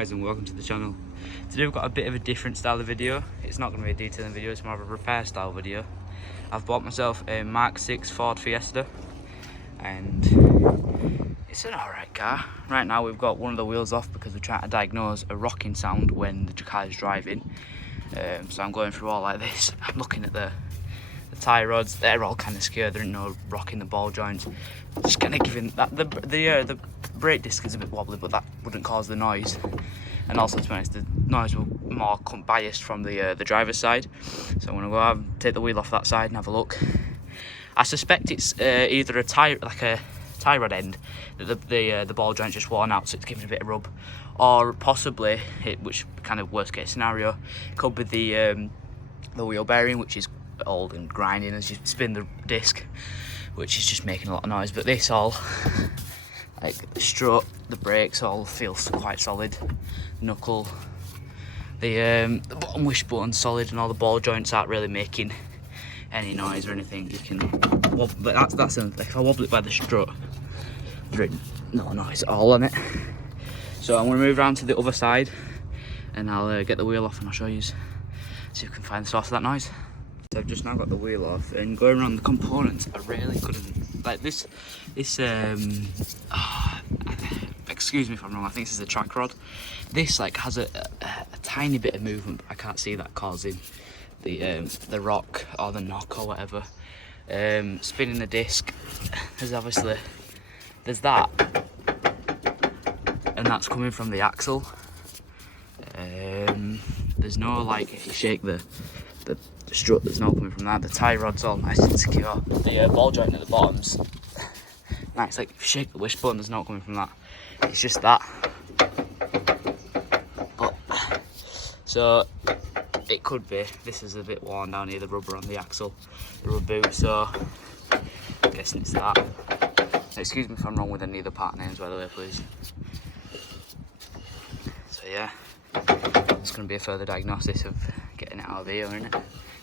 guys, and welcome to the channel. Today we've got a bit of a different style of video. It's not going to be a detailing video, it's more of a repair style video. I've bought myself a Mark 6 Ford Fiesta and it's an alright car. Right now we've got one of the wheels off because we're trying to diagnose a rocking sound when the car is driving. So I'm going through all like this. I'm looking at the tie rods, they're all kind of scared, there ain't no rock in the ball joints. Just kind of giving that the brake disc is a bit wobbly, but that wouldn't cause the noise. And also, to be honest, the noise will more come biased from the driver's side. So I'm gonna go take the wheel off that side and have a look. I suspect it's either a tie rod end that the ball joint just worn out, so it's giving a bit of rub, or possibly which kind of worst case scenario, could be the wheel bearing, which is old and grinding as you spin the disc, which is just making a lot of noise. But this all, like the strut, the brakes, all feels quite solid. Knuckle, the bottom wishbone solid, and all the ball joints aren't really making any noise or anything. You can wobble, but that's something. If I wobble it by the strut, there's no noise at all on it. So I'm going to move around to the other side and I'll get the wheel off and I'll show you, see if we can find the source of that noise. So I've just now got the wheel off, and going around the components, I really couldn't, like this excuse me if I'm wrong, I think this is a track rod. This like has a tiny bit of movement, but I can't see that causing the rock or the knock or whatever. Spinning the disc, there's that, and that's coming from the axle. There's no, like, if you shake the strut, there's no coming from that. The tie rod's all nice and secure. The ball joint at the bottom's nice, like if you shake the wishbone, there's no coming from that. It's just that. But so it could be this is a bit worn down here, the rubber on the axle, the rubber boot. So I'm guessing it's that. Excuse me if I'm wrong with any of the part names, by the way, please. So yeah, it's going to be a further diagnosis of getting it out of here, isn't it?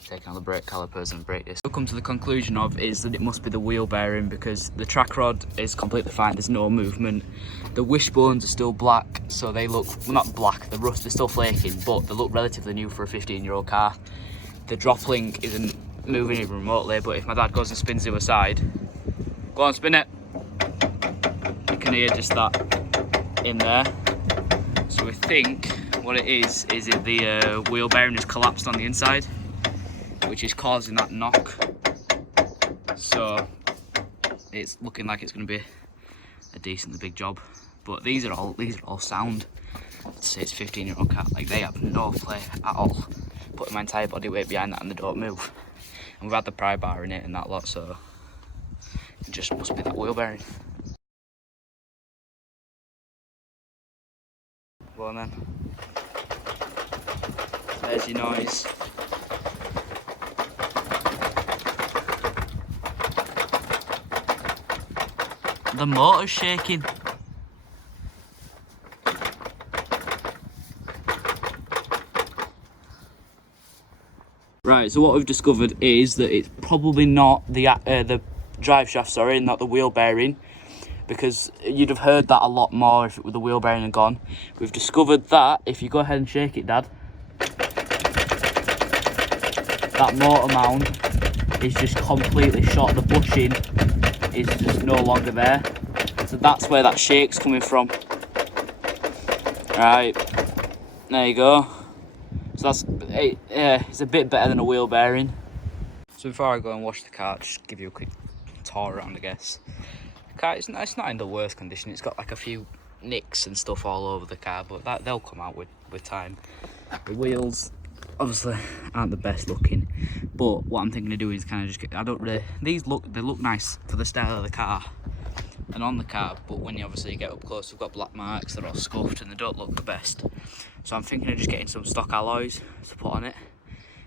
Taking all the brake calipers and brake discs. What I've come to the conclusion of is that it must be the wheel bearing, because the track rod is completely fine, there's no movement. The wishbones are still black, so they look, well, not black, the rust is still flaking, but they look relatively new for a 15-year-old car. The drop link isn't moving even remotely, but if my dad goes and spins the other side, go on, spin it, you can hear just that in there. So we think what it is it the wheel bearing is collapsed on the inside, which is causing that knock. So it's looking like it's going to be a decently big job. But these are all sound. I'd say it's a 15-year-old car, like they have no play at all. Putting my entire body weight behind that and they don't move. And we've had the pry bar in it and that lot, so it just must be that wheel bearing. Well then, there's your noise. The motor's shaking. Right, so what we've discovered is that it's probably not the drive shaft, sorry, not the wheel bearing, because you'd have heard that a lot more if it were the wheel bearing and gone. We've discovered that if you go ahead and shake it, Dad, that motor mount is just completely shot. The bushing is just no longer there. So that's where that shake's coming from. Right, there you go. So that's it's a bit better than a wheel bearing. So before I go and wash the car, just give you a quick tour around, I guess. The car, it's not in the worst condition. It's got like a few nicks and stuff all over the car, but they'll come out with time. The wheels obviously aren't the best looking, but what I'm thinking of doing is kind of just get, they look nice for the style of the car and on the car, but when you obviously get up close, we've got black marks, they're all scuffed and they don't look the best. So I'm thinking of just getting some stock alloys to put on it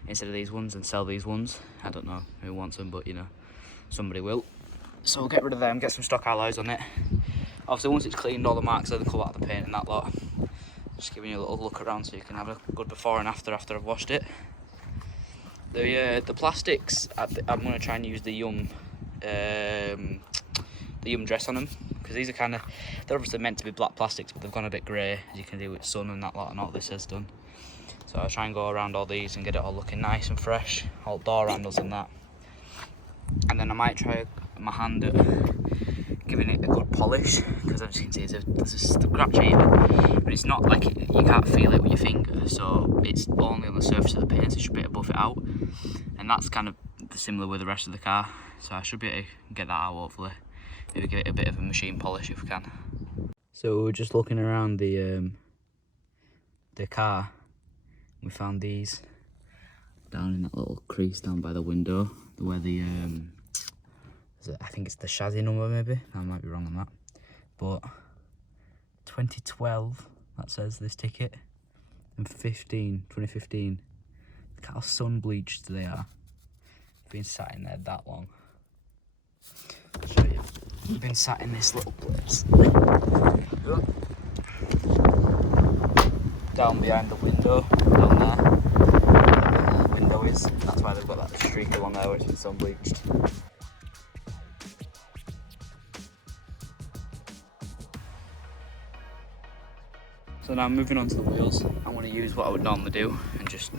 instead of these ones and sell these ones. I don't know who wants them, but you know, somebody will. So we'll get rid of them, get some stock alloys on it. Obviously once it's cleaned, all the marks will come out of the paint and that lot. Just giving you a little look around so you can have a good before and after I've washed it. The plastics, I'm going to try and use the Yum the dress on them, because these are kind of, they're obviously meant to be black plastics, but they've gone a bit grey, as you can do with sun and that lot, and all this has done. So I'll try and go around all these and get it all looking nice and fresh, all door handles and that. And then I might try my hand at giving it a good polish, because as you can see there's a scratch here, but it's not like you can't feel it with your finger, so it's only on the surface of the paint, so you should be able to buff it out. And that's kind of similar with the rest of the car, so I should be able to get that out hopefully. Maybe give it a bit of a machine polish if we can. So we're just looking around the car. We found these down in that little crease down by the window, where the I think it's the chassis number maybe. I might be wrong on that, but 2012 that says this ticket, and 2015. Look how sun bleached they are. Been sat in there that long. I'll show you. I've been sat in this little place down behind the window, down there where the window is. That's why they've got that streak along there where it's been sun bleached. So now moving on to the wheels, I'm going to use what I would normally do and just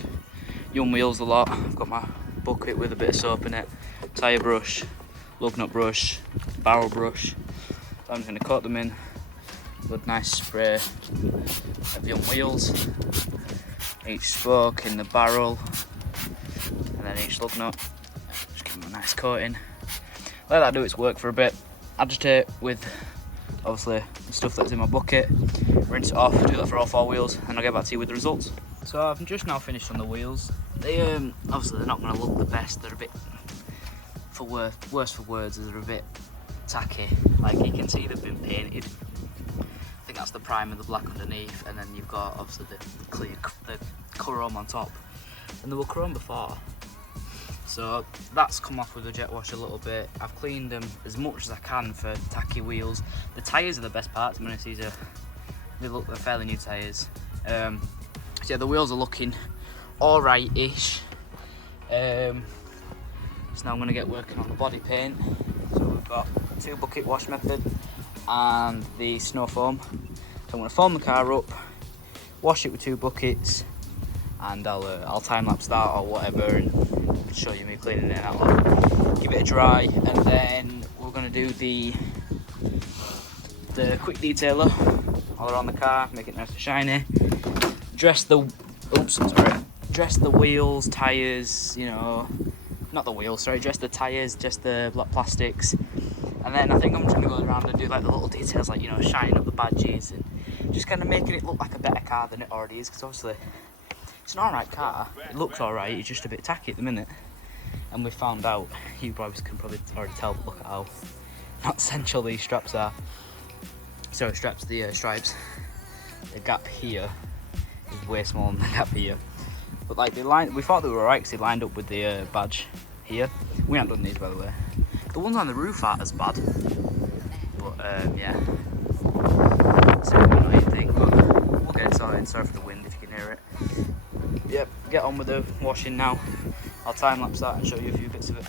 yum wheels a lot. I've got my bucket with a bit of soap in it, tyre brush, lug nut brush, barrel brush. So I'm just going to coat them in with nice spray of yum wheels, each spoke in the barrel, and then each lug nut. Just give them a nice coating. Let that do its work for a bit. Agitate with obviously the stuff that's in my bucket, rinse it off, do that for all 4 wheels, and I'll get back to you with the results. So I've just now finished on the wheels. They obviously they're not going to look the best. They're a bit, for worse for words, they're a bit tacky. Like you can see they've been painted. I think that's the primer, the black underneath, and then you've got obviously the chrome on top. And they were chrome before, so that's come off with the jet wash a little bit. I've cleaned them as much as I can for tacky wheels. The tyres are the best part. I mean, they're fairly new tyres. So yeah, the wheels are looking alright-ish. So now I'm going to get working on the body paint. So we've got 2 bucket wash method and the snow foam. So I'm going to foam the car up, wash it with 2 buckets, and I'll time lapse that or whatever and show you me cleaning it out. Give it a dry, and then we're going to do the quick detailer all around the car, make it nice and shiny. Dress the wheels, tyres, you know, not the wheels, sorry, dress the tyres, just the black plastics. And then I think I'm just going to go around and do like the little details, like, you know, shining up the badges and just kind of making it look like a better car than it already is, because obviously it's an alright car, it looks alright, it's just a bit tacky at the minute. And we found out, you can probably already tell, but look at how not essential these straps are. Sorry, the stripes. The gap here is way smaller than the gap here. But like we thought they were alright because they lined up with the badge here. We haven't done these, by the way. The ones on the roof aren't as bad, but yeah, it's an annoying thing, but we'll get it sorted. Sorry for the wind if you can hear it. Yep, get on with the washing now. I'll time lapse that and show you a few bits of it.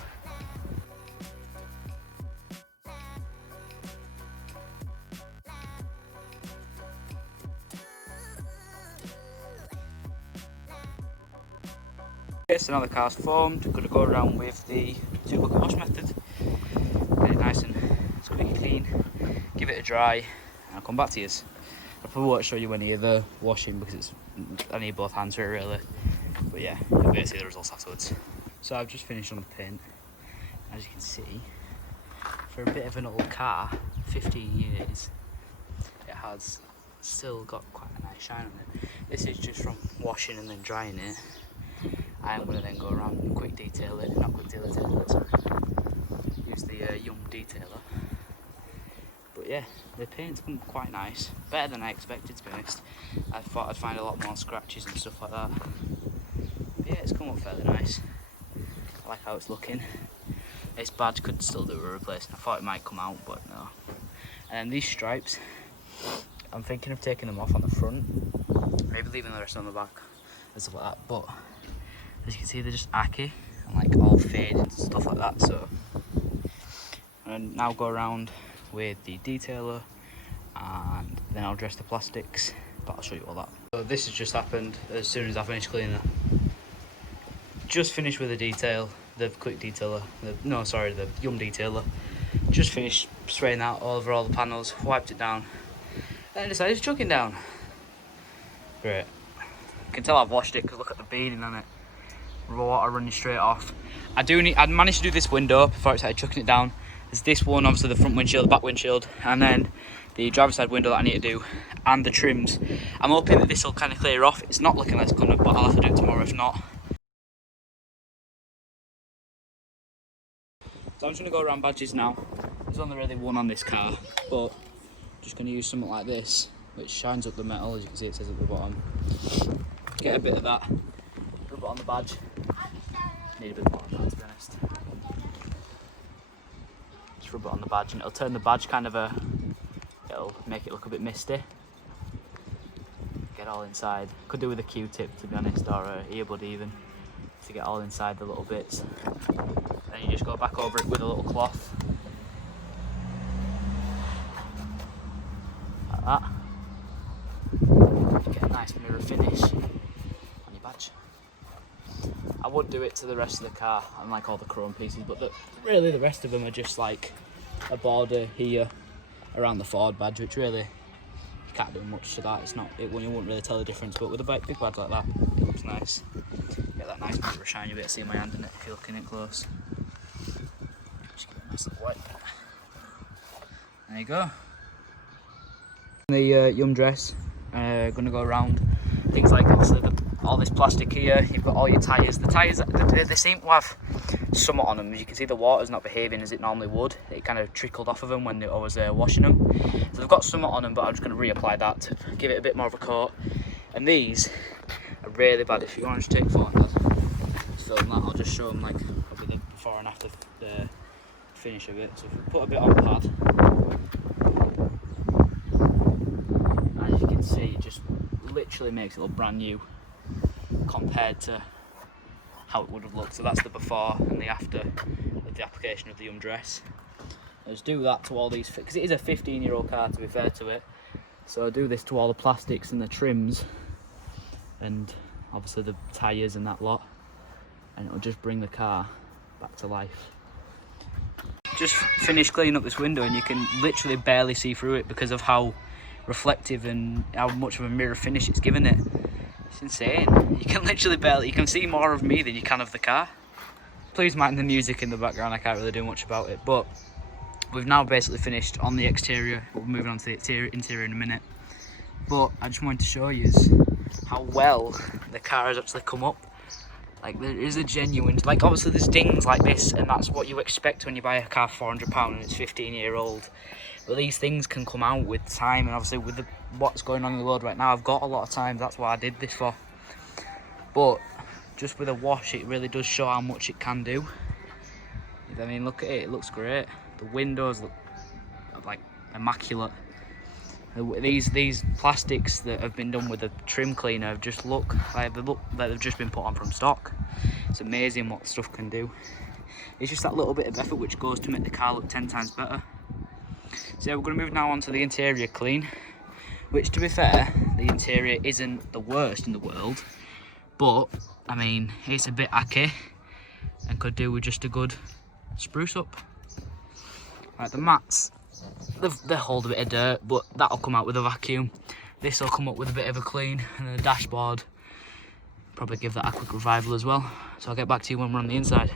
Okay, so now the car's formed. We're going to go around with the 2 bucket wash method. Get it nice and squeaky clean. Give it a dry, and I'll come back to you. I probably won't show you any of the washing because I need both hands for it really. But yeah, you'll be able to see the results afterwards. So I've just finished on the paint. As you can see, for a bit of an old car, 15 years, it has still got quite a nice shine on it. This is just from washing and then drying it. I am going to then go around and quick detail it, not quick detail it, sorry. Use the Yum detailer. But yeah, the paint's come quite nice, better than I expected to be honest. I thought I'd find a lot more scratches and stuff like that. But yeah, it's come up fairly nice. I like how it's looking. This badge could still do a replacement. I thought it might come out, but no. And then these stripes, I'm thinking of taking them off on the front, maybe leaving the rest on the back and stuff like that. But as you can see, they're just acky and like all faded and stuff like that. So I'm gonna now go around with the detailer, and then I'll dress the plastics, but I'll show you all that. So this has just happened as soon as I finished cleaning. Just finished with the detail, the quick detailer, the Yum detailer. Just finished spraying that all over all the panels, wiped it down, and I decided to chuck it down. Great. You can tell I've washed it because look at the beading on it. Raw water running straight off. I'd managed to do this window before I started chucking it down. There's this one, obviously the front windshield, the back windshield, and then the driver's side window that I need to do, and the trims. I'm hoping that this will kind of clear off. It's not looking like it's gonna, but I'll have to do it tomorrow if not. So I'm just gonna go around badges now. There's only really one on this car, but I'm just gonna use something like this, which shines up the metal. As you can see, it says at the bottom. Get a bit of that, rub it on the badge. Need a bit more of that, to be honest. Just rub it on the badge, and it'll turn the badge it'll make it look a bit misty. Get all inside. Could do with a Q-tip, to be honest, or a earbud even, to get all inside the little bits. Then you just go back over it with a little cloth. Like that. Get a nice mirror finish on your badge. I would do it to the rest of the car, unlike all the chrome pieces, but really the rest of them are just like a border here around the Ford badge, which really you can't do much to that. You wouldn't really tell the difference, but with a big badge like that, it looks nice. Get that nice mirror shine, you'll be able to see my hand in it if you're looking in close. Just give it a nice little wipe. There you go. The Yum dress, gonna go around things like obviously all this plastic here. You've got all your tyres. The tyres, they seem to have somewhat on them. As you can see, the water's not behaving as it normally would. It kind of trickled off of them when I was washing them. So they've got somewhat on them, but I'm just going to reapply that to give it a bit more of a coat. And these are really bad. If you want to just take photos, film that. I'll just show them like probably the before and after the finish of it. So if we put a bit on pad, as you can see, it just literally makes it look brand new compared to how it would have looked. So that's the before and the after of the application of the Yum dress. Let's do that to all these, because it is a 15-year-old car, to be fair to it. So I do this to all the plastics and the trims and obviously the tyres and that lot, and it'll just bring the car back to life. Just finished cleaning up this window and you can literally barely see through it because of how reflective and how much of a mirror finish it's given it. It's insane. You can literally you can see more of me than you can of the car. Please mind the music in the background, I can't really do much about it, but we've now basically finished on the exterior. We'll be moving on to the interior in a minute. But I just wanted to show you how well the car has actually come up. Like, there is a genuine, like obviously there's dings like this, and that's what you expect when you buy a car for £400 and it's 15-year-old. But these things can come out with time, and obviously with what's going on in the world right now, I've got a lot of time. That's what I did this for. But just with a wash, it really does show how much it can do. I mean, look at it, it looks great. The windows look like immaculate. These plastics that have been done with a trim cleaner just look like they've just been put on from stock. It's amazing what stuff can do. It's just that little bit of effort which goes to make the car look 10 times better. So yeah, we're going to move now on to the interior clean, which, to be fair, the interior isn't the worst in the world, but I mean, it's a bit hacky and could do with just a good spruce up. Like the mats, they hold a bit of dirt, but that'll come out with a vacuum. This will come up with a bit of a clean, and then the dashboard, probably give that a quick revival as well. So I'll get back to you when we're on the inside.